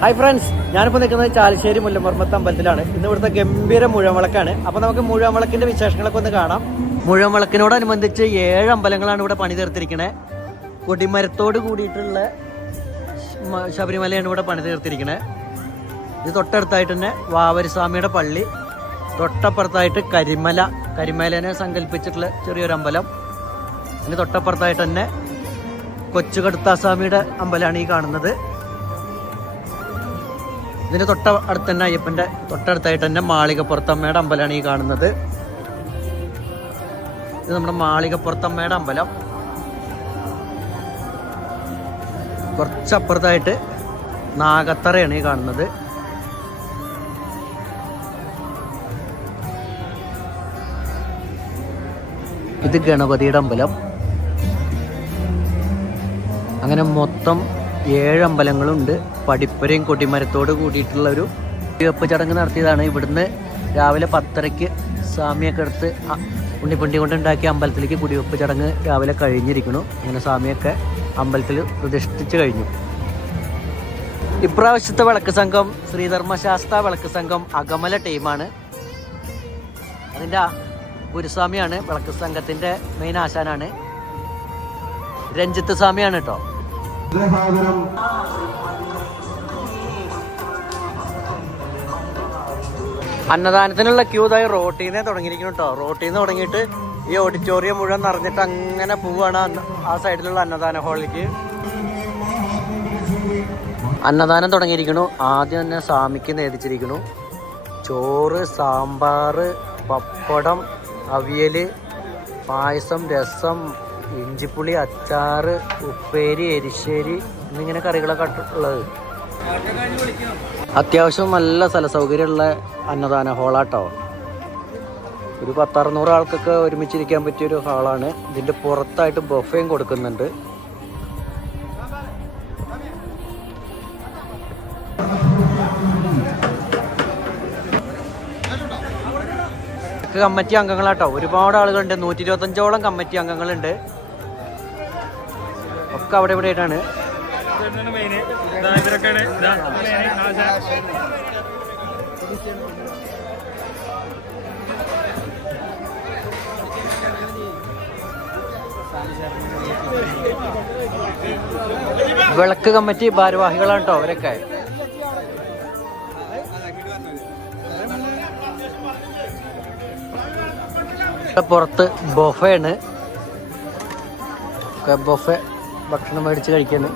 Hi friends ഞാനിപ്പോൾ നിൽക്കുന്നത് ചാലശ്ശേരി മുല്ലമർമ്മത്ത് അമ്പലത്തിലാണ്. ഇന്ന് ഇവിടുത്തെ ഗംഭീര മുഴവിളക്കാണ്. അപ്പോൾ നമുക്ക് മുഴവിളക്കിന്റെ വിശേഷങ്ങളൊക്കെ ഒന്ന് കാണാം. മുഴവിളക്കിനോടനുബന്ധിച്ച് ഏഴ് അമ്പലങ്ങളാണ് ഇവിടെ പണി തീർത്തിരിക്കണേ കൊടിമരത്തോട് കൂടിയിട്ടുള്ള ശബരിമലയാണ് ഇവിടെ പണി തീർത്തിരിക്കണേ ഇത് തൊട്ടടുത്തായിട്ട് തന്നെ വാവരിസ്വാമിയുടെ പള്ളി. തൊട്ടപ്പുറത്തായിട്ട് കരിമല. കരിമലനെ സങ്കല്പിച്ചിട്ടുള്ള ചെറിയൊരു അമ്പലം. ഇതിന് തൊട്ടപ്പുറത്തായിട്ട് തന്നെ കൊച്ചുകടുത്താസ്വാമിയുടെ അമ്പലമാണ് ഈ കാണുന്നത്. ഇതിന്റെ തൊട്ട അടുത്ത് തന്നെ അയ്യപ്പന്റെ തൊട്ടടുത്തായിട്ട് തന്നെ മാളികപ്പുറത്തമ്മയുടെ അമ്പലമാണ് ഈ കാണുന്നത്. ഇത് നമ്മുടെ മാളികപ്പുറത്തമ്മയുടെ അമ്പലം. കുറച്ചപ്പുറത്തായിട്ട് നാഗത്തറയാണ് ഈ കാണുന്നത്. ഇത് ഗണപതിയുടെ അമ്പലം. അങ്ങനെ മൊത്തം ഏഴ് അമ്പലങ്ങളുണ്ട് പടിപ്പുരയും കൊടിമരത്തോട് കൂടിയിട്ടുള്ള ഒരു വെപ്പ് ചടങ്ങ് നടത്തിയതാണ്. ഇവിടുന്ന് രാവിലെ പത്തരയ്ക്ക് സ്വാമിയൊക്കെ എടുത്ത് ഉണ്ണിപ്പണ്ടി കൊണ്ട് ഉണ്ടാക്കിയ അമ്പലത്തിലേക്ക് കുടിവെപ്പ് ചടങ്ങ് രാവിലെ കഴിഞ്ഞിരിക്കുന്നു. അങ്ങനെ സ്വാമിയൊക്കെ അമ്പലത്തിൽ പ്രതിഷ്ഠിച്ചു കഴിഞ്ഞു. ഇപ്രാവശ്യത്തെ വിളക്ക് സംഘം ശ്രീധർമ്മശാസ്ത്ര വിളക്ക് സംഘം അകമല ടീമാണ്. അതിന്റെ ഗുരുസ്വാമിയാണ് വിളക്ക് സംഘത്തിന്റെ മെയിൻ ആശാനാണ്. രഞ്ജിത്ത് സ്വാമിയാണ് കേട്ടോ. ഗൃഹാതുരം. അന്നദാനത്തിനുള്ള ക്യൂ ഇതായി റോട്ടിൽ തുടങ്ങിയിരിക്കുന്നു കേട്ടോ റോട്ടീന്ന് തുടങ്ങിയിട്ട് ഈ ഓഡിറ്റോറിയം മുഴുവൻ നിറഞ്ഞിട്ട് അങ്ങനെ പോവാണ് ആ സൈഡിലുള്ള അന്നദാന ഹാളിലേക്ക്. അന്നദാനം തുടങ്ങിയിരിക്കുന്നു. ആദ്യം തന്നെ സ്വാമിക്ക് നേദിച്ചിരിക്കുന്നു. ചോറ് സാമ്പാർ പപ്പടം അവിയൽ പായസം രസം ഇഞ്ചിപ്പുളി അച്ചാറ് ഉപ്പേരി എരിശ്ശേരി എന്നിങ്ങനെ കറികളൊക്കെ ഉള്ളത്. അത്യാവശ്യം നല്ല സ്ഥല സൗകര്യമുള്ള അന്നദാന ഹാളാട്ടോ. ഒരു പത്തറുന്നൂറ് ആൾക്കൊക്കെ ഒരുമിച്ചിരിക്കാൻ പറ്റിയൊരു ഹാളാണ്. ഇതിന്റെ പുറത്തായിട്ട് ബൊഫയും കൊടുക്കുന്നുണ്ട്. കമ്മിറ്റി അംഗങ്ങളാട്ടോ. ഒരുപാട് ആളുകളുണ്ട്. നൂറ്റി ഇരുപത്തഞ്ചോളം കമ്മിറ്റി അംഗങ്ങളുണ്ട്. ഒക്കെ അവിടെ ഇവിടെ ആയിട്ടാണ്. വിളക്ക് കമ്മിറ്റി ഭാരവാഹികളാണ് കേട്ടോ അവരൊക്കെ പുറത്ത് ബൊഫയാണ്. ബൊഫെ ഭക്ഷണം മേടിച്ച് കഴിക്കുന്നു.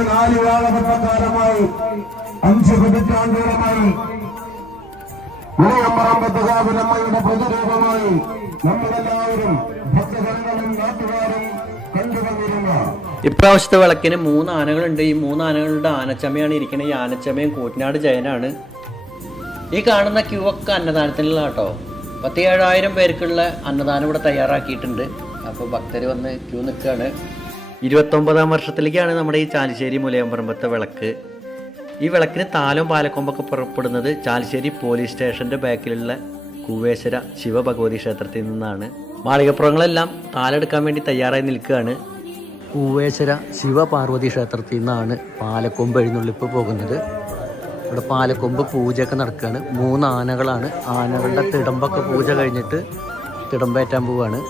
കഴിഞ്ഞ നാല് കാലഘട്ടക്കാലമായി അഞ്ച് പതിറ്റാണ്ടോളമായി. ഇളയമ്പറമ്പത്തുകാവിലമ്മയുടെ പ്രതിരൂപമായി നമ്മളെല്ലാവരും ഭക്തജനങ്ങളും നാട്ടുകാരും ഇപ്രാവശ്യത്തെ വിളക്കിന് മൂന്ന് ആനകളുണ്ട്. ഈ മൂന്ന് ആനകളുടെ ആനച്ചമയാണ് ഇരിക്കുന്നത് ഈ ആനച്ചമയും കൂറ്റനാട് ജയനാണ്. ഈ കാണുന്ന ക്യൂ ഒക്കെ അന്നദാനത്തിനുള്ള കേട്ടോ. പത്തി ഏഴായിരം പേർക്കുള്ള അന്നദാനം ഇവിടെ തയ്യാറാക്കിയിട്ടുണ്ട്. അപ്പോൾ ഭക്തർ വന്ന് ക്യൂ നിൽക്കുകയാണ്. ഇരുപത്തൊമ്പതാം വർഷത്തിലേക്കാണ് നമ്മുടെ ഈ ചാലിശ്ശേരി മുലയമ്പറമ്പത്തെ വിളക്ക്. ഈ വിളക്കിന് താലും പാലക്കൊമ്പൊക്കെ പുറപ്പെടുന്നത് ചാലിശ്ശേരി പോലീസ് സ്റ്റേഷന്റെ ബാക്കിലുള്ള കൂവേശ്വര ശിവഭഗവതി ക്ഷേത്രത്തിൽ നിന്നാണ്. മാളികപ്പുറങ്ങളെല്ലാം താലെടുക്കാൻ വേണ്ടി തയ്യാറായി നിൽക്കുകയാണ്. കൂവേശ്വര ശിവപാർവതി ക്ഷേത്രത്തിൽ നിന്നാണ് പാലക്കൊമ്പ് എഴുന്നള്ളിപ്പ് പോകുന്നത്. ഇവിടെ പാലക്കൊമ്പ് പൂജയൊക്കെ നടക്കുകയാണ്. മൂന്ന് ആനകളാണ്. ആനകളുടെ തിടമ്പൊക്കെ പൂജ കഴിഞ്ഞിട്ട് തിടമ്പേറ്റാൻ പോവുകയാണ്.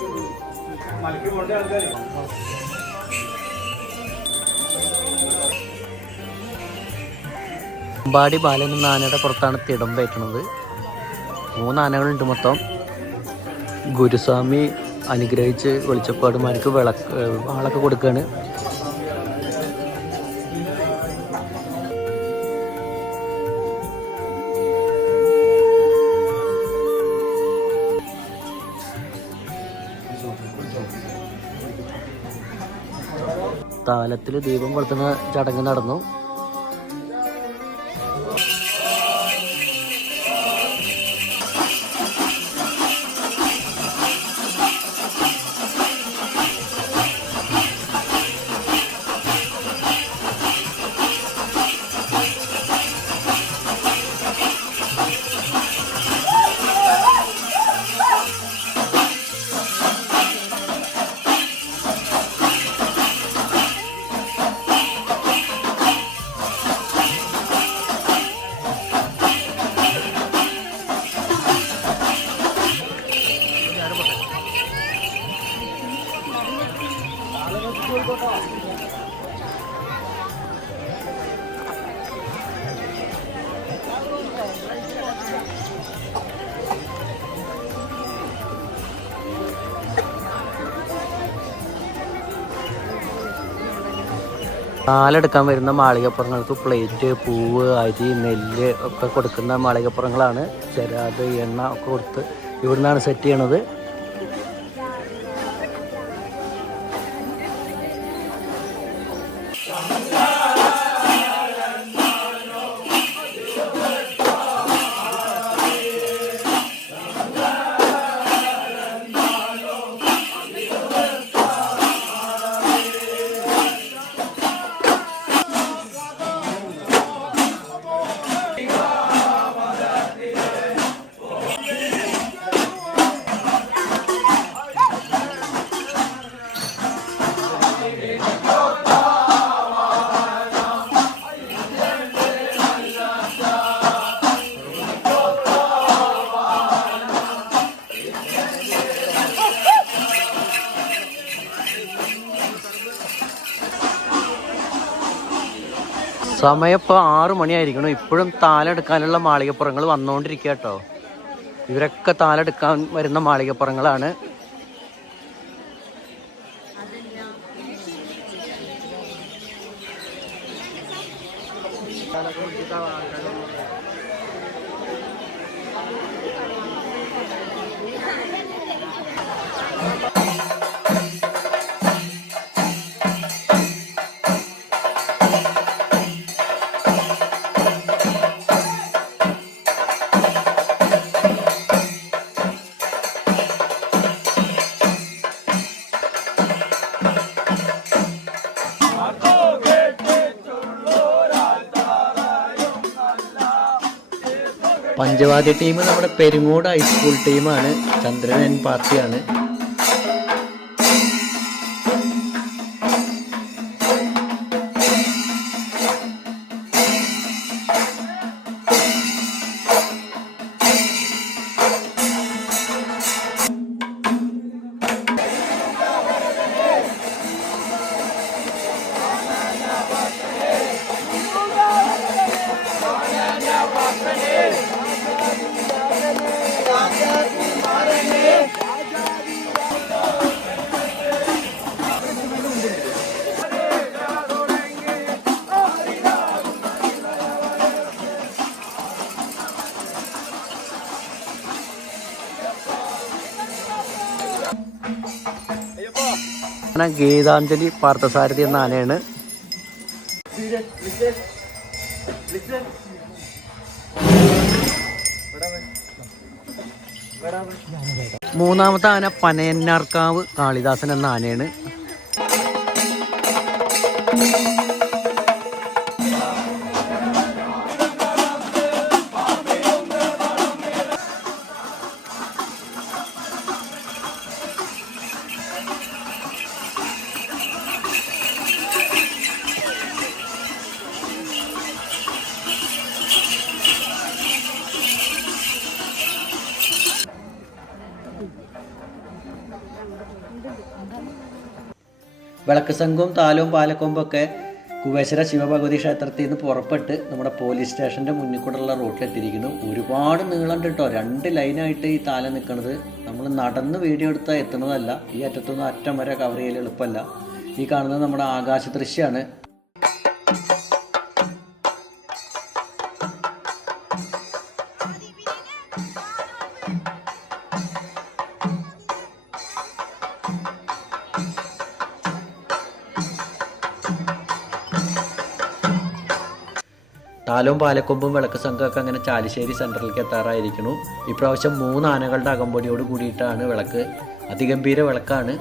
അമ്പാടി ബാലൻ എന്ന ആനയുടെ പുറത്താണ് തിടം വയ്ക്കുന്നത് മൂന്ന് ആനകളുണ്ട് മൊത്തം. ഗുരുസ്വാമി അനുഗ്രഹിച്ച് വെളിച്ചപ്പാടുമാർക്ക് വിളക്ക് വാളൊക്കെ കൊടുക്കുകയാണ് താലത്തിൽ ദീപം കൊളുത്തുന്ന ചടങ്ങ് നടന്നു. പാലെടുക്കാൻ വരുന്ന മാളികപ്പുറങ്ങൾക്ക് പ്ലേറ്റ് പൂവ് അരി നെല്ല് ഒക്കെ കൊടുക്കുന്ന മാളികപ്പുറങ്ങളാണ്. ചെരാത് എണ്ണ ഒക്കെ കൊടുത്ത് ഇവിടുന്നാണ് സെറ്റ് ചെയ്യണത്. സമയം ഇപ്പോൾ ആറു മണിയായിരിക്കണം. ഇപ്പോഴും താലെടുക്കാനുള്ള മാളികപ്പുറങ്ങൾ വന്നുകൊണ്ടിരിക്കുക കേട്ടോ ഇവരൊക്കെ താലെടുക്കാൻ വരുന്ന മാളികപ്പുറങ്ങളാണ്. പഞ്ചവാദ്യ ടീം നമ്മുടെ പെരുങ്ങോട് ഹൈസ്കൂൾ ടീമാണ് ചന്ദ്രൻ പാർട്ടിയാണ്. ഗീതാഞ്ജലി പാർത്ഥസാരഥി എന്ന ആനയാണ്. മൂന്നാമത്തെ ആന പനയന്നാർക്കാവ് കാളിദാസൻ എന്ന ആനയാണ്. വിളക്ക് സംഘവും താലവും പാലക്കൊമ്പൊക്കെ കുവേശ്വര ശിവഭഗവതി ക്ഷേത്രത്തിൽ നിന്ന് പുറപ്പെട്ട് നമ്മുടെ പോലീസ് സ്റ്റേഷന്റെ മുന്നിൽ കൂടെയുള്ള റോട്ടിലെത്തിയിരിക്കുന്നു ഒരുപാട് നീളം കേട്ടോ. രണ്ട് ലൈനായിട്ട് ഈ താലം നിൽക്കുന്നത് നമ്മൾ നടന്ന് വീഡിയോ എടുത്താൽ എത്തുന്നതല്ല. ഈ അറ്റത്തുനിന്ന് അറ്റം വരെ കവർ ചെയ്യൽ എളുപ്പമല്ല. ഈ കാണുന്നത് നമ്മുടെ ആകാശ ദൃശ്യമാണ് താലവും പാലക്കൊമ്പും വിളക്ക് സംഘമൊക്കെ അങ്ങനെ ചാലിശ്ശേരി സെൻട്രലിലേക്ക് എത്താറായിരിക്കുന്നു. ഇപ്രാവശ്യം മൂന്ന് ആനകളുടെ അകമ്പടിയോട് കൂടിയിട്ടാണ് വിളക്ക്. അതിഗംഭീര വിളക്കാണ്.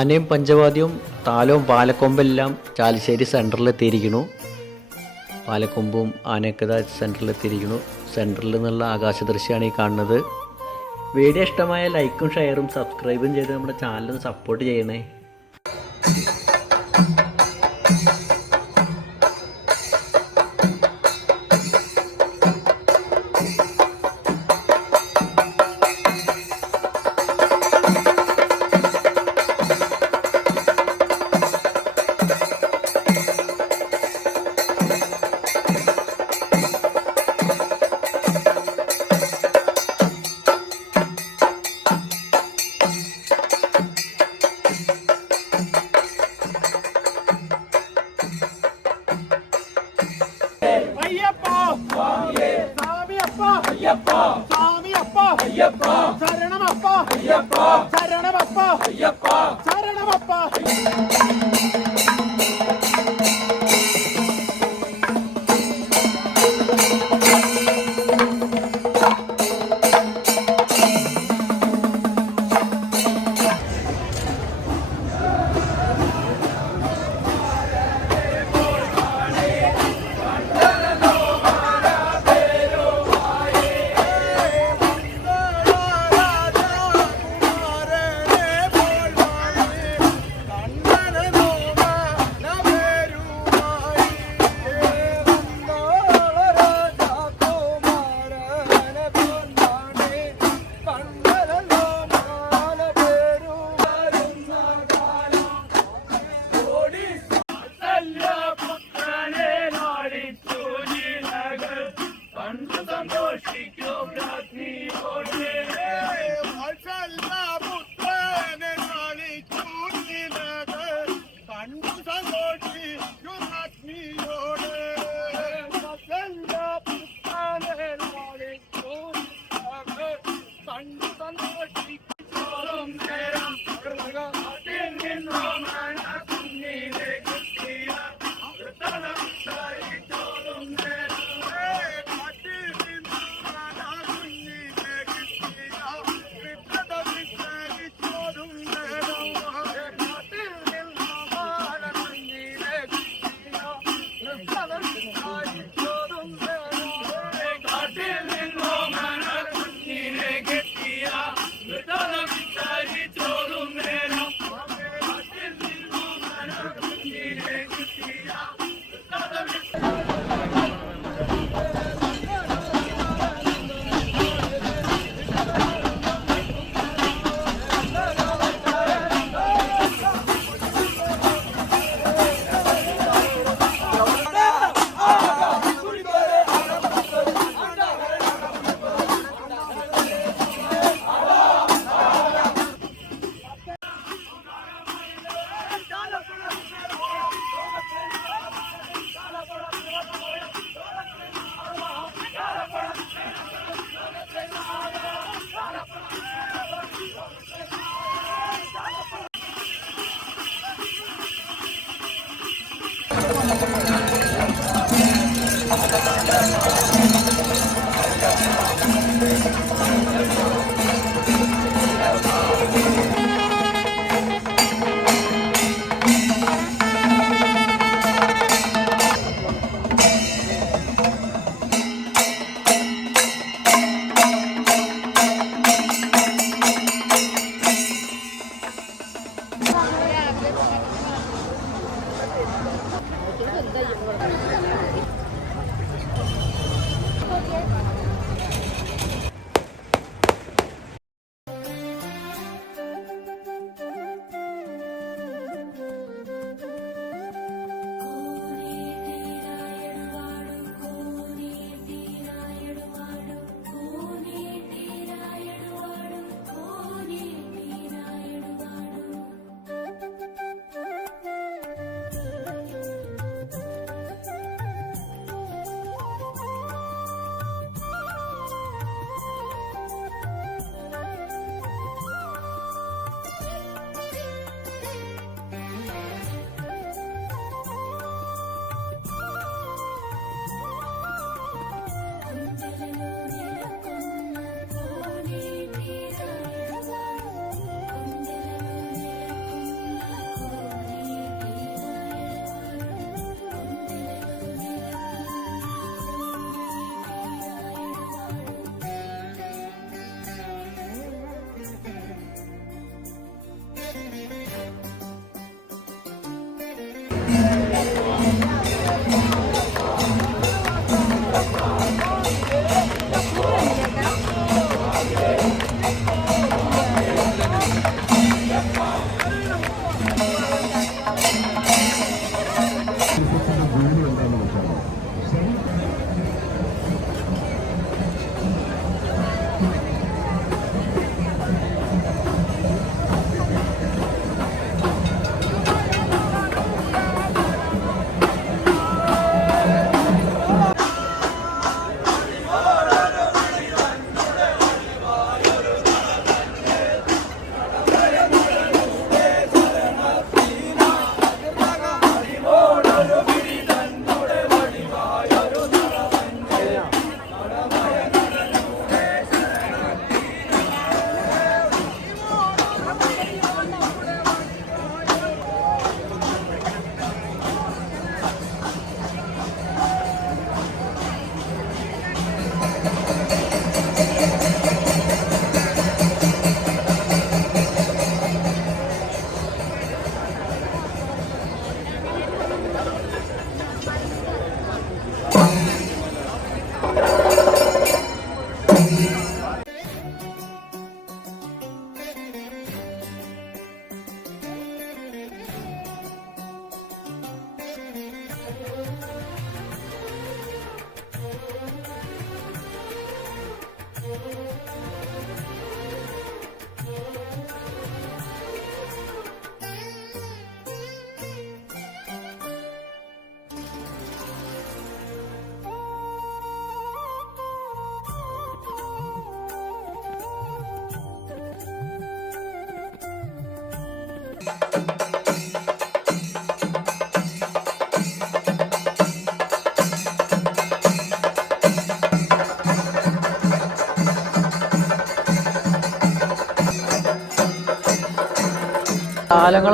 ആനയും പഞ്ചവാദ്യവും താലവും പാലക്കൊമ്പെല്ലാം ചാലിശ്ശേരി സെന്ററിൽ എത്തിയിരിക്കുന്നു പാലക്കൊമ്പും ആനയൊക്കെ സെന്ററിലെത്തിയിരിക്കുന്നു സെന്ററിൽ നിന്നുള്ള ആകാശദൃശ്യമാണ് ഈ കാണുന്നത്. വീഡിയോ ഇഷ്ടമായ ലൈക്കും ഷെയറും സബ്സ്ക്രൈബും ചെയ്ത് നമ്മുടെ ചാനലിന് സപ്പോർട്ട് ചെയ്യണേ.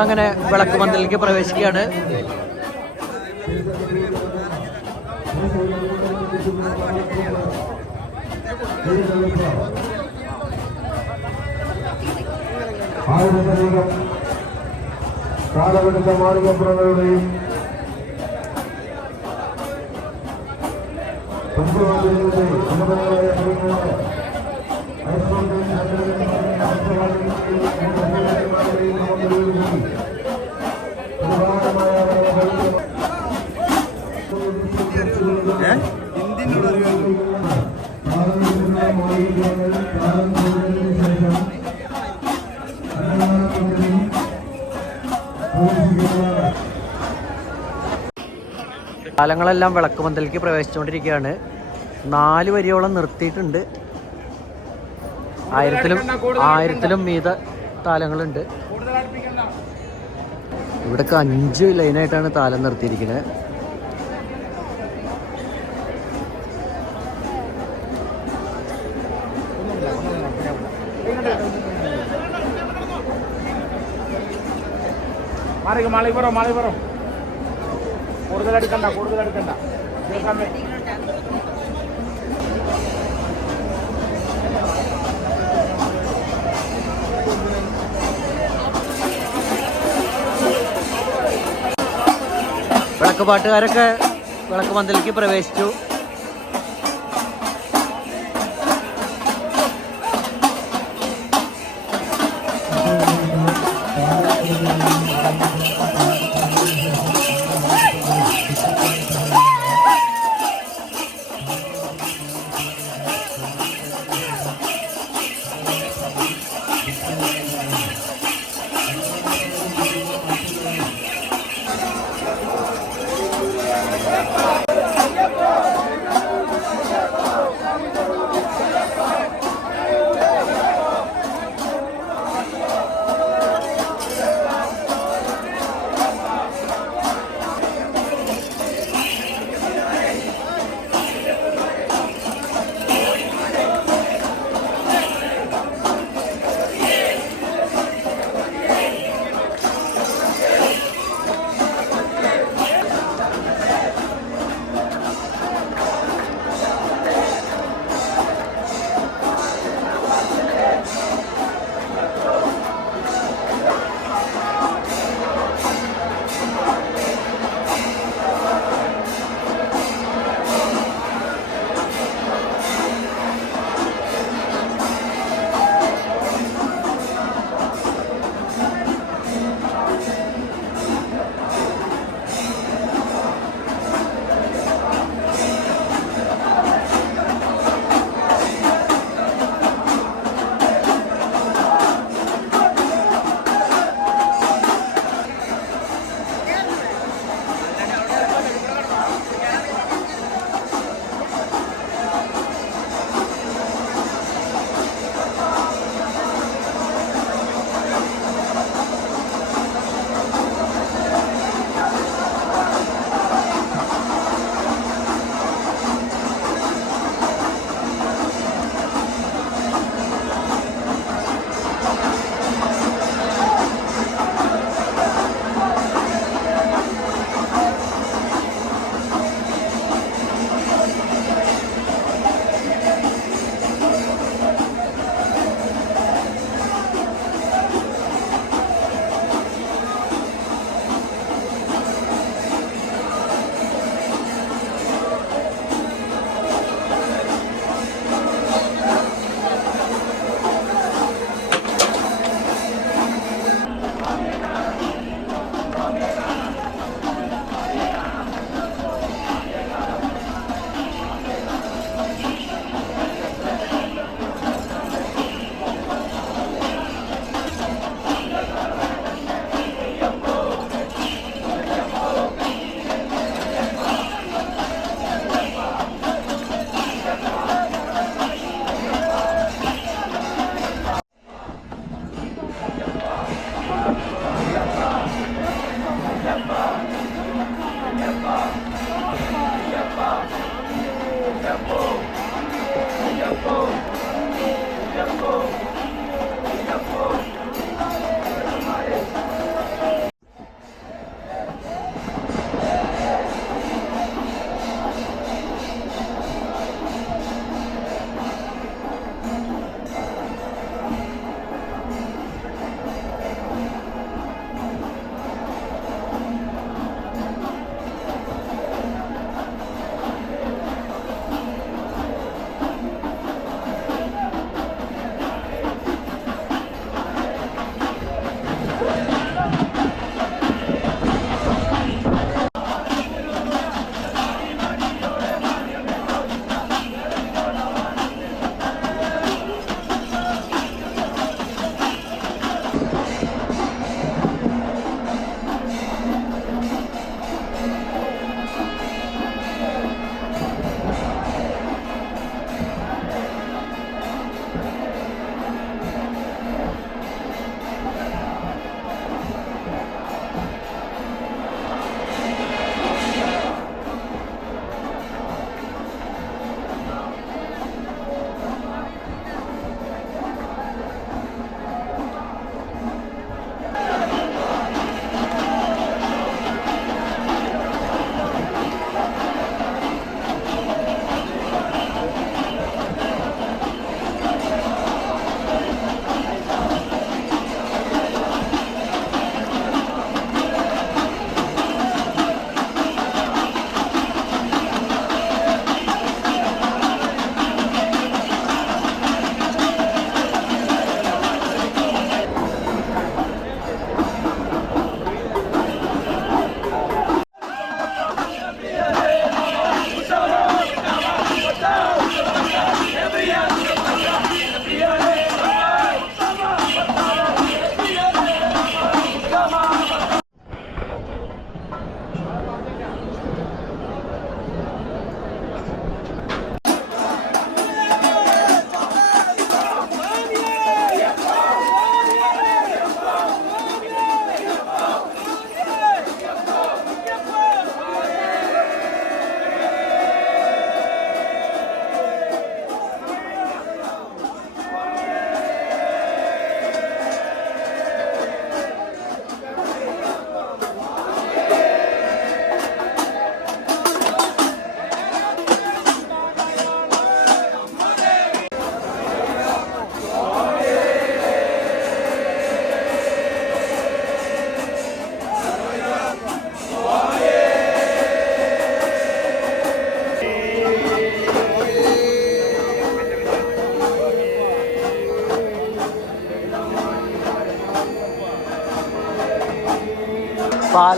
അങ്ങനെ വിളക്ക് പന്തലിലേക്ക് പ്രവേശിക്കുകയാണ്. ആയിരത്തിലധികം കാലഘട്ടത്തെ മാളികപ്പുറങ്ങളുടെയും സമ്പ്രദായങ്ങളുടെയും അമരങ്ങളായ മൃഗങ്ങളെ താലങ്ങളെല്ലാം വിളക്ക് പന്തലിലേക്ക് പ്രവേശിച്ചുകൊണ്ടിരിക്കുകയാണ്. നാല് വരിയോളം നിർത്തിയിട്ടുണ്ട്. ആയിരത്തിലും ആയിരത്തിലും മീത താലങ്ങളുണ്ട്. ഇവിടൊക്കെ അഞ്ച് ലൈനായിട്ടാണ് താലം നിർത്തിയിരിക്കുന്നത്. മാറി മാളിക്ക് പറോ മാളിക്ക് പറോ കൂടുതൽ എടുക്കണ്ട കൂടുതൽ എടുക്കണ്ട വിളക്ക് പാട്ടുകാരൊക്കെ വിളക്ക് പന്തലിലേക്ക് പ്രവേശിച്ചു.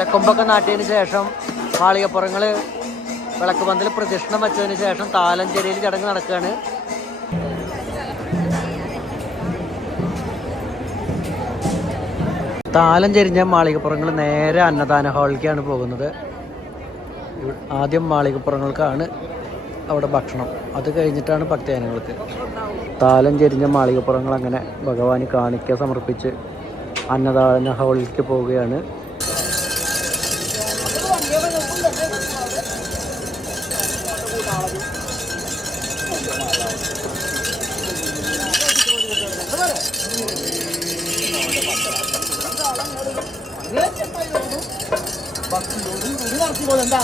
പാലക്കൊമ്പൊക്കെ നാട്ടിയതിന് ശേഷം മാളികപ്പുറങ്ങൾ വിളക്ക് പന്തിൽ പ്രദക്ഷിണം വെച്ചതിന് ശേഷം താലഞ്ചേരിയിൽ ചടങ്ങ് നടക്കുകയാണ്. താലം ചെരിഞ്ഞ മാളികപ്പുറങ്ങൾ നേരെ അന്നദാന ഹാളിലേക്കാണ് പോകുന്നത്. ആദ്യം മാളികപ്പുറങ്ങൾക്കാണ് അവിടെ ഭക്ഷണം. അത് കഴിഞ്ഞിട്ടാണ് ഭക്തജനങ്ങൾക്ക്. താലം ചെരിഞ്ഞ മാളികപ്പുറങ്ങൾ അങ്ങനെ ഭഗവാന് കാണിക്ക സമർപ്പിച്ച് അന്നദാന ഹാളിലേക്ക് പോവുകയാണ് 막 놀고 우리나라 찍어야 된다.